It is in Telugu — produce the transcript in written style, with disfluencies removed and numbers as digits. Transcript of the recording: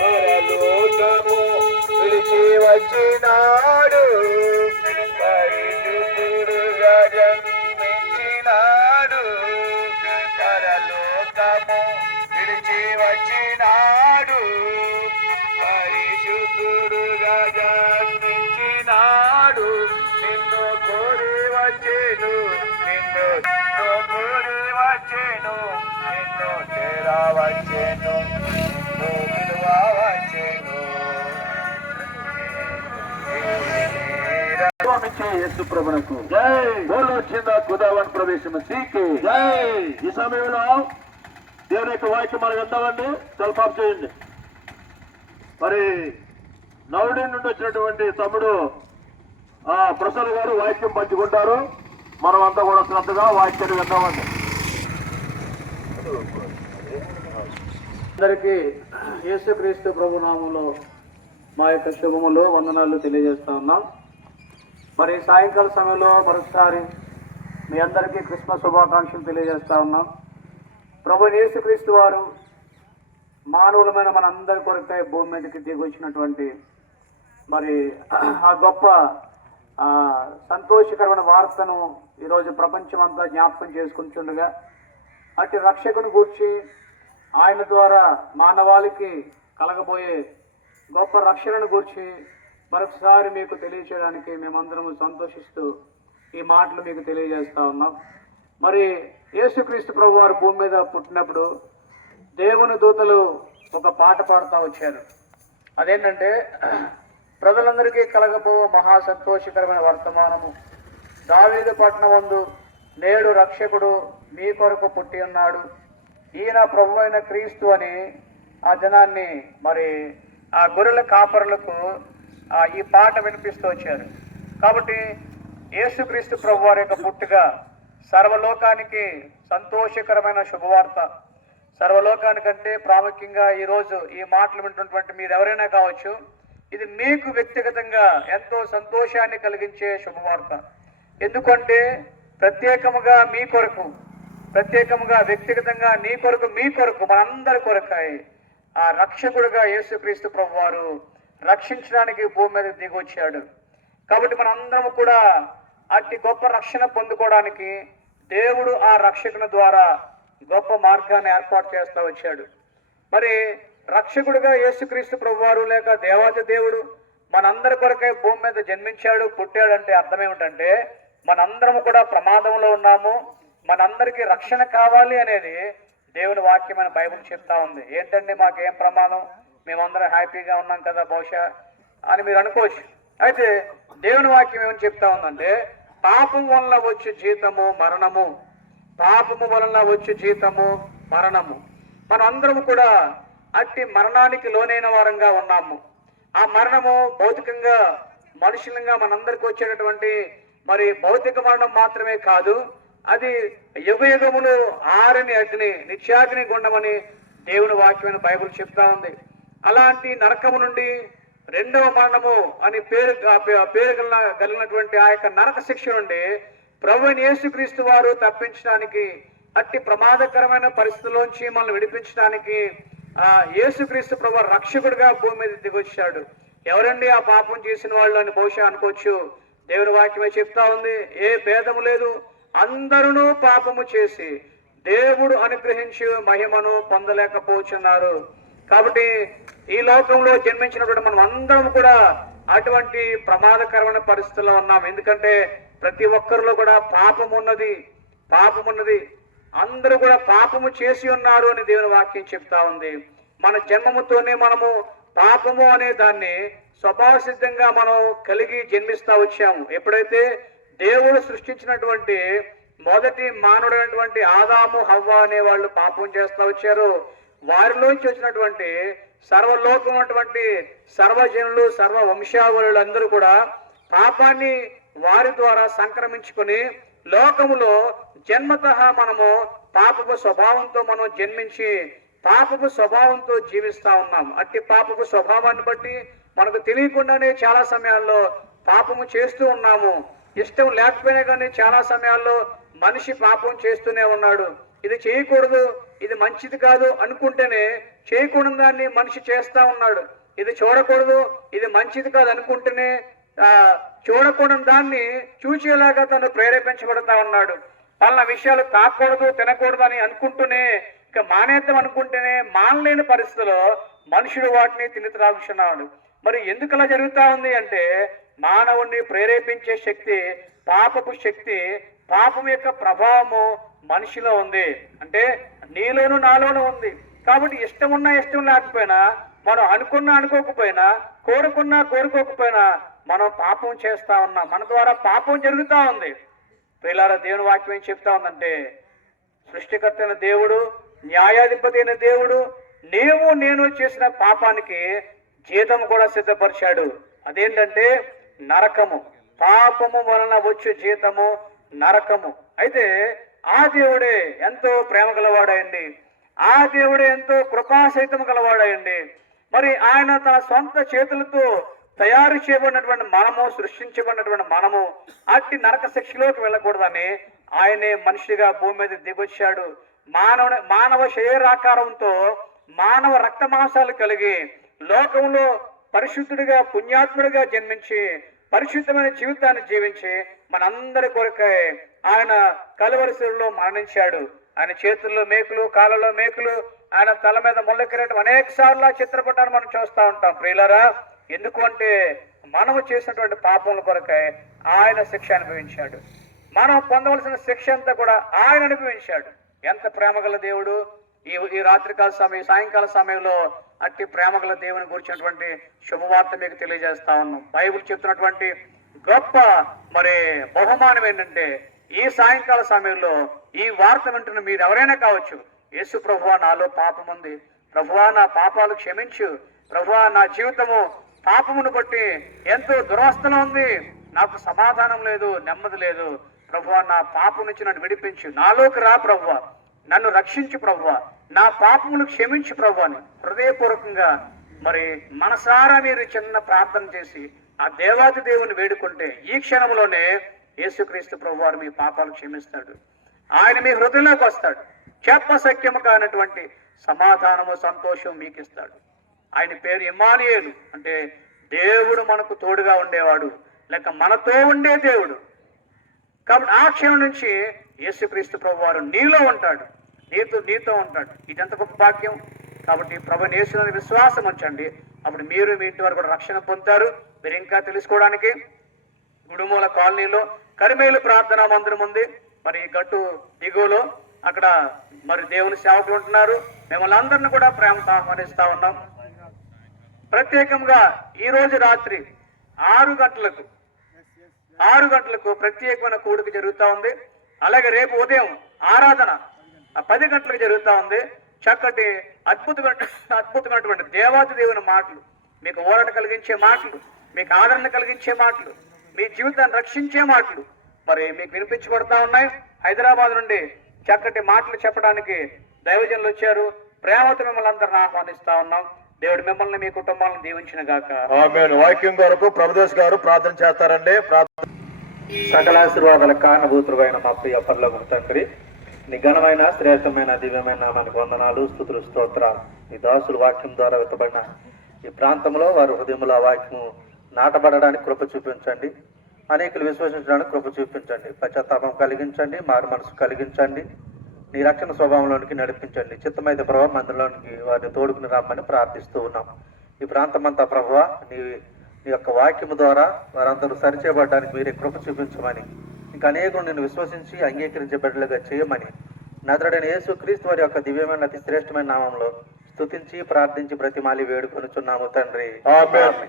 పరలోకము విడిచి వచ్చినాడు, పరిశుద్ధుడుగా జన్మించినాడు. పరలోకము విడిచి వచ్చినాడు, పరిశుద్ధుడుగా జన్మించినాడు. నిన్ను కోరి వచ్చేను, నిన్ను కోరి వచ్చేను, నిన్ను చేరా వచ్చేను, యేసు ప్రభునకు జై. బోలో చిన్న గుదావన్ ప్రవేశం సీకే జై. ఈ సమయంలో దేవుని యొక్క వాక్యం మనం విందామండి. సెల్ఫ్ ఆఫ్ చేయండి. మరి నవడి నుండి వచ్చినటువంటి తమ్ముడు ప్రసన్న గారు వాక్యం పంచుకుంటారు. మనం అంతా కూడా శ్రద్ధగా వాక్యాన్ని విందామండి. అందరికీ యేసుక్రీస్తు ప్రభు నామములో మా యొక్క శుభములు వందనాలు తెలియజేస్తా ఉన్నాం. మరి సాయంకాల సమయంలో మరొకసారి మీ అందరికీ క్రిస్మస్ శుభాకాంక్షలు తెలియజేస్తా ఉన్నాం. ప్రభు యేసుక్రీస్తు వారు మానవులమైన మనందరి కొరకై భూమి మీదకి దిగి వచ్చినటువంటి మరి ఆ గొప్ప సంతోషకరమైన వార్తను ఈరోజు ప్రపంచమంతా జ్ఞాపకం చేసుకుంటుండగా అటు రక్షకుని గూర్చి ఆయన ద్వారా మానవాళికి కలగబోయే గొప్ప రక్షణను గూర్చి మరొకసారి మీకు తెలియచేయడానికి మేమందరము సంతోషిస్తూ ఈ మాటలు మీకు తెలియజేస్తా ఉన్నాం. మరి యేసుక్రీస్తు ప్రభు వారు భూమి మీద పుట్టినప్పుడు దేవుని దూతలు ఒక పాట పాడుతూ వచ్చారు. అదేంటంటే, ప్రజలందరికీ కలగబో మహా సంతోషకరమైన వర్తమానము, దావీదు పట్టణమందు నేడు రక్షకుడు మీ కొరకు పుట్టి ఉన్నాడు, ఈయన ప్రభు అయిన క్రీస్తు అని ఆ జనాన్ని మరి ఆ గొర్రెల కాపరులకు ఈ పాట వినిపిస్తూ వచ్చారు. కాబట్టి యేసుక్రీస్తు ప్రభు వారి యొక్క పుట్టుక సర్వలోకానికి సంతోషకరమైన శుభవార్త. సర్వలోకానికంటే ప్రాముఖ్యంగా ఈరోజు ఈ మాటలు వింటున్నటువంటి మీరు ఎవరైనా కావచ్చు, ఇది మీకు వ్యక్తిగతంగా ఎంతో సంతోషాన్ని కలిగించే శుభవార్త. ఎందుకంటే ప్రత్యేకముగా మీ కొరకు, ప్రత్యేకముగా వ్యక్తిగతంగా నీ కొరకు, మీ కొరకు, మనందరి కొరకై ఆ రక్షకుడుగా యేసుక్రీస్తు ప్రభు వారు రక్షించడానికి భూమి మీద దిగొచ్చాడు. కాబట్టి మనందరం కూడా అతి గొప్ప రక్షణ పొందుకోవడానికి దేవుడు ఆ రక్షకుని ద్వారా గొప్ప మార్గాన్ని ఏర్పాటు చేస్తూ వచ్చాడు. మరి రక్షకుడిగా యేసుక్రీస్తు ప్రభు వారు లేక దేవాతి దేవుడు మనందరి కొరకై భూమి మీద జన్మించాడు, పుట్టాడంటే అర్థం ఏమిటంటే మనందరం కూడా ప్రమాదంలో ఉన్నాము, మనందరికీ రక్షణ కావాలి అనేది దేవుని వాక్యమైన బైబిల్ చెప్తా ఉంది. ఏంటంటే మాకేం ప్రమాదం, మేమందరం హ్యాపీగా ఉన్నాం కదా బహుశా అని మీరు అనుకోవచ్చు. అయితే దేవుని వాక్యం ఏమని చెప్తా ఉందంటే, పాపం వలన వచ్చే జీతము మరణము, పాపము వలన వచ్చే జీతము మరణము. మనం అందరం కూడా అట్టి మరణానికి లోనైన వారంగా ఉన్నాము. ఆ మరణము భౌతికంగా మనుషులంగా మనందరికి వచ్చేటటువంటి మరి భౌతిక మరణం మాత్రమే కాదు, అది యుగ యుగములు ఆరని అగ్ని, నిత్యాగ్ని గుండమని దేవుని వాక్యమైన బైబిల్ చెప్తా ఉంది. అలాంటి నరకము నుండి రెండవ మరణము అని పేరు కలిగినటువంటి ఆ యొక్క నరక శిక్ష నుండి ప్రభువైన యేసుక్రీస్తు వారు తప్పించడానికి, అట్టి ప్రమాదకరమైన పరిస్థితుల్లోంచి మనల్ని విడిపించడానికి యేసుక్రీస్తు ప్రభు రక్షకుడిగా భూమి మీద దిగొచ్చాడు. ఎవరండి ఆ పాపం చేసిన వాళ్ళు అని బహుశా అనుకోవచ్చు. దేవుని వాక్యమే చెప్తా ఉంది, ఏ భేదము లేదు, అందరూ పాపము చేసి దేవుడు అనుగ్రహించి మహిమను పొందలేకపోతున్నారు. కాబట్టి ఈ లోకంలో జన్మించినటువంటి మనం అందరం కూడా అటువంటి ప్రమాదకరమైన పరిస్థితుల్లో ఉన్నాం. ఎందుకంటే ప్రతి ఒక్కరిలో కూడా పాపం ఉన్నది, అందరూ కూడా పాపము చేసి ఉన్నారు అని దేవుని వాక్యం చెప్తా ఉంది. మన జన్మముతోనే మనము పాపము అనే దాన్ని స్వభావ సిద్ధంగా మనం కలిగి జన్మిస్తా వచ్చాము. ఎప్పుడైతే దేవుడు సృష్టించినటువంటి మొదటి మానవుడైనటువంటి ఆదాము హవ్వ అనే వాళ్ళు పాపం చేస్తా వచ్చారో, వారిలోంచి వచ్చినటువంటి సర్వలోకం ఉన్నటువంటి సర్వజనులు, సర్వ వంశావళులందరూ కూడా పాపాన్ని వారి ద్వారా సంక్రమించుకొని లోకములో జన్మతః మనము పాపపు స్వభావంతో మనం జన్మించి పాపపు స్వభావంతో జీవిస్తా ఉన్నాం. అట్టి పాపపు స్వభావాన్ని బట్టి మనకు తెలియకుండానే చాలా సమయాల్లో పాపము చేస్తూ ఉన్నాము. ఇష్టం లేకపోయినా కానీ చాలా సమయాల్లో మనిషి పాపం చేస్తూనే ఉన్నాడు. ఇది చేయకూడదు, ఇది మంచిది కాదు అనుకుంటేనే చేయకూడని దాన్ని మనిషి చేస్తా ఉన్నాడు. ఇది చూడకూడదు, ఇది మంచిది కాదు అనుకుంటేనే చూడకూడని దాన్ని చూచేలాగా తను ప్రేరేపించబడతా ఉన్నాడు. పలానా విషయాలు తాకూడదు, తినకూడదు అని అనుకుంటూనే ఇక మానేద్దాం అనుకుంటేనే మానలేని పరిస్థితిలో మనుషుడు వాటిని తిని త్రాగుతున్నాడు. మరి ఎందుకు అలా జరుగుతా ఉంది అంటే మానవుణ్ణి ప్రేరేపించే శక్తి, పాపపు శక్తి, పాపం యొక్క ప్రభావము మనిషిలో ఉంది. అంటే నీలోను నాలోనూ ఉంది. కాబట్టి ఇష్టం ఉన్నా ఇష్టం లేకపోయినా, మనం అనుకున్నా అనుకోకపోయినా, కోరుకున్నా కోరుకోకపోయినా మనం పాపం చేస్తా ఉన్నాం. మన ద్వారా పాపం జరుగుతూ ఉంది. ప్రియులారా, దేవుని వాక్యం ఏం చెప్తా ఉందంటే సృష్టికర్త అయిన దేవుడు, న్యాయాధిపతి అయిన దేవుడు నీవు నేను చేసిన పాపానికి జీతం కూడా సిద్ధపరిచాడు. అదేంటంటే నరకము. పాపము వలన వచ్చే జీతము నరకము. అయితే ఆ దేవుడే ఎంతో ప్రేమ గలవాడండి. ఆ దేవుడే ఎంతో కృపాసహితం గలవాడండి. మరి ఆయన తన సొంత చేతులతో తయారు చేయబడినటువంటి మనము, సృష్టించబడినటువంటి మనము అట్టి నరక శిక్షలోకి వెళ్ళకూడదని ఆయనే మనిషిగా భూమి మీద దిగొచ్చాడు. మానవ శరీరాకారంతో మానవ రక్త మాంసాలు కలిగి లోకంలో పరిశుద్ధుడిగా పుణ్యాత్ముడిగా జన్మించి పరిశుద్ధమైన జీవితాన్ని జీవించి మనందరి కొరకై ఆయన కలువరి శిలువలో మరణించాడు. ఆయన చేతుల్లో మేకులు, కాళ్ళలో మేకులు, ఆయన తల మీద ముళ్ళ కిరీటం అనేక సార్లు ఆ చిత్రపటాన్ని మనం చూస్తూ ఉంటాం. ప్రియులారా, ఎందుకు అంటే మనము చేసినటువంటి పాపముల కొరకై ఆయన శిక్ష అనుభవించాడు. మనం పొందవలసిన శిక్ష అంతా కూడా ఆయన అనుభవించాడు. ఎంత ప్రేమగల దేవుడు! ఈ రాత్రికాల సమయం, సాయంకాల సమయంలో అట్టి ప్రేమగల దేవుని గురించినటువంటి శుభవార్త మీకు తెలియజేస్తా ఉన్నాం. బైబిల్ చెప్తున్నటువంటి గొప్ప మరి బహుమానం ఏంటంటే ఈ సాయంకాల సమయంలో ఈ వార్త వింటున్న మీరు ఎవరైనా కావచ్చు, యేసు ప్రభువా నాలో పాపం ఉంది, ప్రభువా నా పాపాలు క్షమించు, ప్రభువా నా జీవితము పాపమును బట్టి ఎంతో దురవస్థలో ఉంది, నాకు సమాధానం లేదు, నెమ్మది లేదు, ప్రభువా నా పాపం నుంచి నన్ను విడిపించు, నాలోకి రా ప్రభువా, నన్ను రక్షించు ప్రభువా, నా పాపములు క్షమించు ప్రభువా అని హృదయపూర్వకంగా మరి మనసారా మీరు చిన్న ప్రార్థన చేసి ఆ దేవాది దేవుని వేడుకుంటే ఈ క్షణంలోనే యేసుక్రీస్తు ప్రభువారు మీ పాపాలు క్షమిస్తాడు. ఆయన మీ హృదయంలోకి వస్తాడు. చెప్పశక్యము కానటువంటి సమాధానము, సంతోషం మీకు ఇస్తాడు. ఆయన పేరు ఇమ్మానుయేలు, అంటే దేవుడు మనకు తోడుగా ఉండేవాడు, లేక మనతో ఉండే దేవుడు. కాబట్టి ఆ క్షణం నుంచి యేసుక్రీస్తు ప్రభువారు నీలో ఉంటాడు, నీతో ఉంటాడు. ఇదెంత గొప్ప భాగ్యం! కాబట్టి ప్రభువుని యేసుని విశ్వాసం ఉంచండి. అప్పుడు మీరు మీ ఇంటి వారు కూడా రక్షణ పొందుతారు. మీరు ఇంకా తెలుసుకోవడానికి గుడుమూల కాలనీలో కరిమేలు ప్రార్థనా మందిరం ఉంది. మరి ఈ గట్టు దిగువలో అక్కడ మరి దేవుని సేవకులు ఉంటున్నారు. మిమ్మల్ని అందరిని కూడా ప్రేమతో ఆహ్వానిస్తా ఉన్నాం. ప్రత్యేకంగా ఈ రోజు రాత్రి 6 గంటలకు ప్రత్యేకమైన కూడిక జరుగుతూ ఉంది. అలాగే రేపు ఉదయం ఆరాధన 10 గంటలకు జరుగుతూ ఉంది. చక్కటి అద్భుతమైనటువంటి దేవాది దేవుని మాటలు, మీకు ఊరట కలిగించే మాటలు, మీకు ఆదరణ కలిగించే మాటలు, మీ జీవితాన్ని రక్షించే మాటలు మరి మీకు వినిపించబడతా ఉన్నాయి. హైదరాబాద్ నుండి చక్కటి మాటలు చెప్పడానికి దైవజనులు వచ్చారు. ప్రేమతో మిమ్మల్ని అందరిని ఆహ్వానిస్తా ఉన్నాం. దేవుడు మిమ్మల్ని, మీ కుటుంబాలను దీవించిన గాక. ఆమేన్. వాక్యం కొరకు ప్రభుదాస్ గారు ప్రార్థన చేస్తారండి. సకల ఆశీర్వాదాలకు కారణభూతుడైన మా ప్రియ పరలోకపు తండ్రి, నీ ఘనమైన శ్రేష్టమైన దివ్యమైన నామానికి వందనాలు, స్తుతులు, స్తోత్రాలు. ఈ దాసుల వాక్యం ద్వారా విత్తబడిన ఈ ప్రాంతంలో వారి హృదయంలో ఆ వాక్యము నాటబడడానికి కృప చూపించండి. అనేకులు విశ్వసించడానికి కృప చూపించండి. పశ్చాత్తాపం కలిగించండి, మారు మనసు కలిగించండి. నీ రక్షణ స్వభావంలోనికి నడిపించండి. చిత్తమైతే ప్రభావ మందిరంలోనికి వారిని తోడుకుని రమ్మని ప్రార్థిస్తూ ఉన్నాం. ఈ ప్రాంతమంతా ప్రభావ నీ యొక్క వాక్యము ద్వారా వారందరూ సరిచేయబడడానికి మీరే కృప చూపించమని, ఇంకా అనేకులు నిన్ను విశ్వసించి అంగీకరించే బిడ్డలుగా చేయమని నజరుడైన యేసుక్రీస్తు వారి యొక్క దివ్యమైన అతి శ్రేష్టమైన నామంలో స్తుతించి ప్రార్థించి బ్రతిమాలి వేడుకొనుచున్నాము తండ్రి. ఆమేన్.